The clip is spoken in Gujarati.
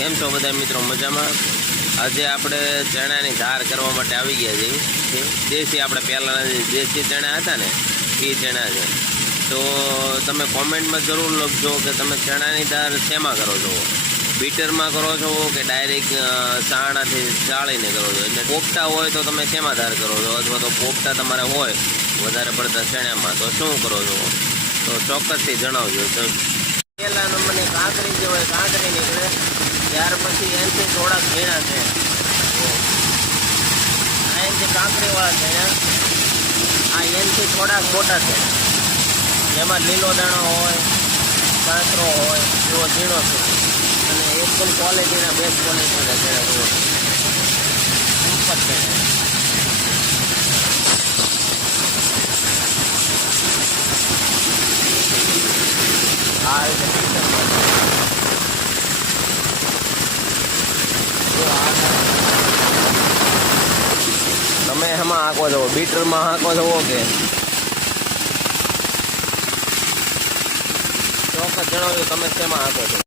કેમ છો બધા મિત્રો? મજામાં? આજે આપણે ચણાની ધાર કરવા માટે આવી ગયા છીએ. દેશી આપણે પહેલાંના દેશી ચણા હતા ને એ ચણા છે. તો તમે કોમેન્ટમાં જરૂર લખજો કે તમે ચણાની ધાર શેમાં કરો છો, બીટરમાં કરો છો કે ડાયરેક્ટ સાણાથી ચાળીને કરો છો. એટલે પોપટા હોય તો તમે શેમાં ધાર કરો છો, અથવા તો પોપટા તમારે હોય વધારે પડતા ચણામાં તો શું કરો છો, તો ચોક્કસથી જણાવજો. તો પહેલા નંબરની કાંકરી જે હોય કાંકરી નીકળે, ત્યાર પછી એનાથી થોડાક ઝીણા છે, આ એનાથી કાંકરીવાળા ઝીણા, આ એનાથી થોડાક મોટા છે, જેમાં લીલો દાણો હોય, કાંકરો હોય એવો ઝીણો છે, અને એકદમ ક્વોલિટીના બેસ્ટ ક્વોલિટીના ઝીણા જુઓ ઉપર છે. આ રીતે તમે એમાં હાંકો છો, બીટરમાં હાંકો છો કે ચોક્કસ જણાવજો તમે શેમાં હાંકો છો.